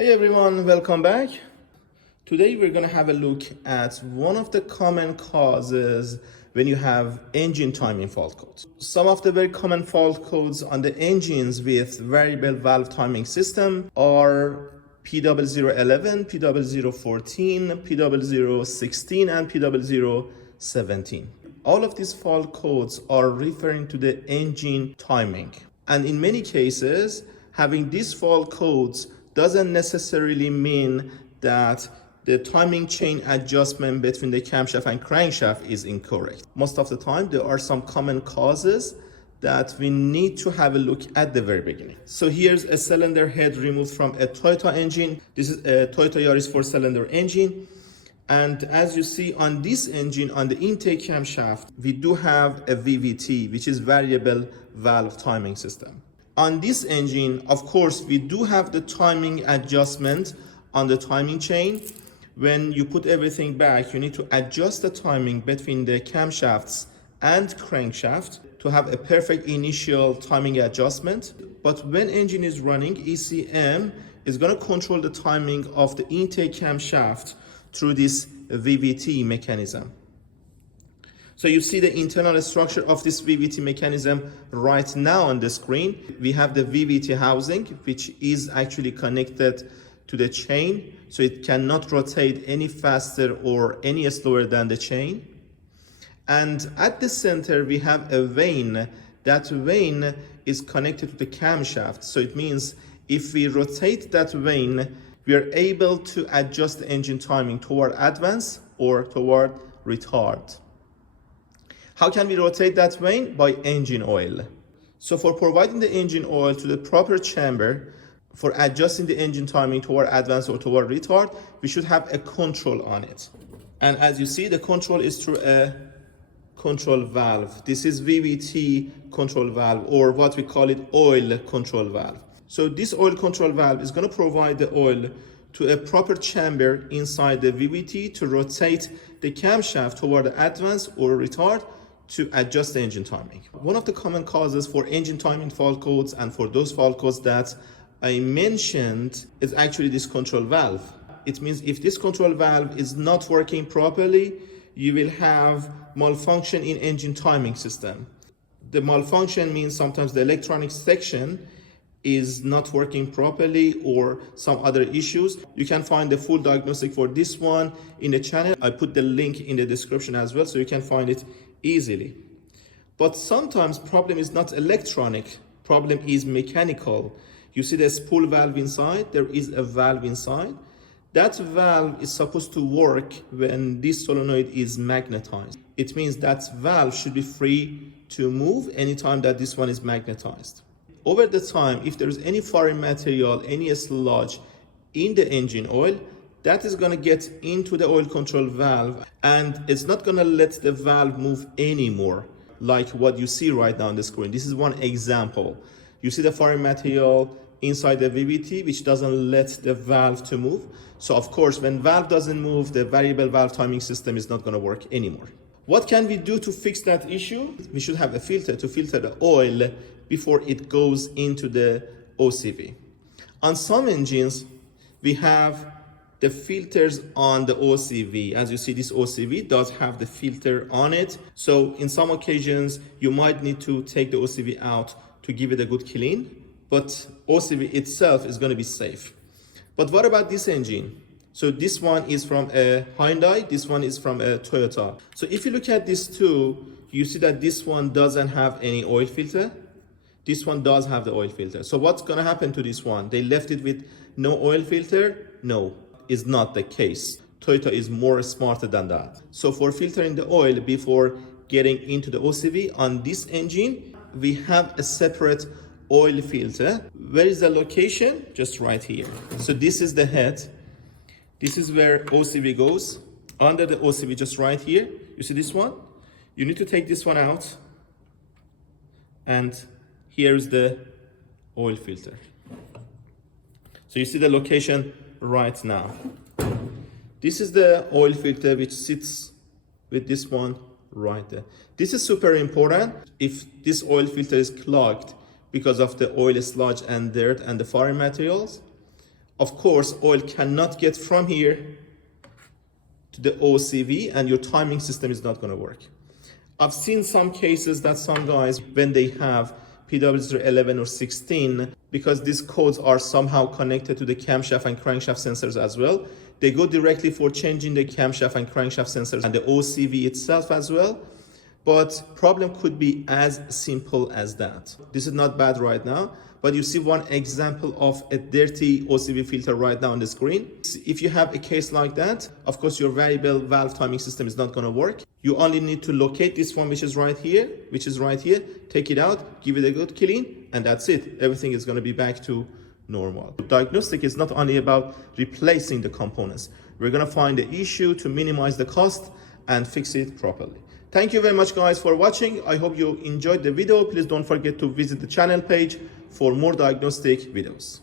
Hey everyone, welcome back. Today we're going to have a look at one of the common causes when you have engine timing fault codes. Some of the very common fault codes on the engines with variable valve timing system are P0011, P0014, P0016 and P0017. All of these fault codes are referring to the engine timing. And in many cases, having these fault codes doesn't necessarily mean that the timing chain adjustment between the camshaft and crankshaft is incorrect. Most of the time, there are some common causes that we need to have a look at the very beginning. So here's a cylinder head removed from a Toyota engine. This is a Toyota Yaris 4-cylinder engine. And as you see on this engine, on the intake camshaft, we do have a VVT, which is variable valve timing system. On this engine, of course, we do have the timing adjustment on the timing chain. When you put everything back, you need to adjust the timing between the camshafts and crankshaft to have a perfect initial timing adjustment. But when engine is running, ECM is going to control the timing of the intake camshaft through this VVT mechanism. So you see the internal structure of this VVT mechanism right now on the screen. We have the VVT housing, which is actually connected to the chain, so it cannot rotate any faster or any slower than the chain. And at the center, we have a vane. That vane is connected to the camshaft. So it means if we rotate that vane, we are able to adjust the engine timing toward advance or toward retard. How can we rotate that vane? By engine oil. So for providing the engine oil to the proper chamber, for adjusting the engine timing toward advance or toward retard, we should have a control on it. And as you see, the control is through a control valve. This is VVT control valve, or what we call it oil control valve. So this oil control valve is going to provide the oil to a proper chamber inside the VVT to rotate the camshaft toward the advance or retard to adjust the engine timing. One of the common causes for engine timing fault codes and for those fault codes that I mentioned is actually this control valve. It means if this control valve is not working properly, you will have malfunction in engine timing system. The malfunction means sometimes the electronic section is not working properly or some other issues. You can find the full diagnostic for this one in the channel. I put the link in the description as well, so you can find it easily. But sometimes problem is not electronic, problem is mechanical. You see the spool valve inside, there is a valve inside. That valve is supposed to work when this solenoid is magnetized. It means that valve should be free to move anytime that this one is magnetized. Over the time, if there's any foreign material, any sludge in the engine oil, that is going to get into the oil control valve and it's not going to let the valve move anymore, like what you see right now on the screen. This is one example. You see the foreign material inside the VVT, which doesn't let the valve to move. So of course, when valve doesn't move, the variable valve timing system is not going to work anymore. What can we do to fix that issue? We should have a filter to filter the oil before it goes into the OCV. On some engines, we have the filters on the OCV. As you see, this OCV does have the filter on it. So in some occasions, you might need to take the OCV out to give it a good clean, but OCV itself is going to be safe. But what about this engine? So this one is from a Hyundai, this one is from a Toyota. So if you look at these two, you see that this one doesn't have any oil filter. This one does have the oil filter. So what's going to happen to this one? They left it with no oil filter? No, is not the case. Toyota is more smarter than that. So for filtering the oil before getting into the OCV on this engine, we have a separate oil filter. Where is the location? Just right here. So this is the head. This is where OCV goes. Under the OCV, just right here. You see this one? You need to take this one out. And here's the oil filter. So you see the location right now. This is the oil filter which sits with this one right there. This is super important. If this oil filter is clogged because of the oil sludge and dirt and the foreign materials, Of course, oil cannot get from here to the OCV and your timing system is not gonna work. I've seen some cases that some guys, when they have P0011 or 16, because these codes are somehow connected to the camshaft and crankshaft sensors as well, they go directly for changing the camshaft and crankshaft sensors and the OCV itself as well. But problem could be as simple as that. This is not bad right now, but you see one example of a dirty OCV filter right now on the screen. If you have a case like that, of course your variable valve timing system is not gonna work. You only need to locate this one, which is right here, take it out, give it a good clean, and that's it. Everything is gonna be back to normal. Diagnostic is not only about replacing the components. We're gonna find the issue to minimize the cost and fix it properly. Thank you very much guys for watching. I hope you enjoyed the video. Please don't forget to visit the channel page for more diagnostic videos.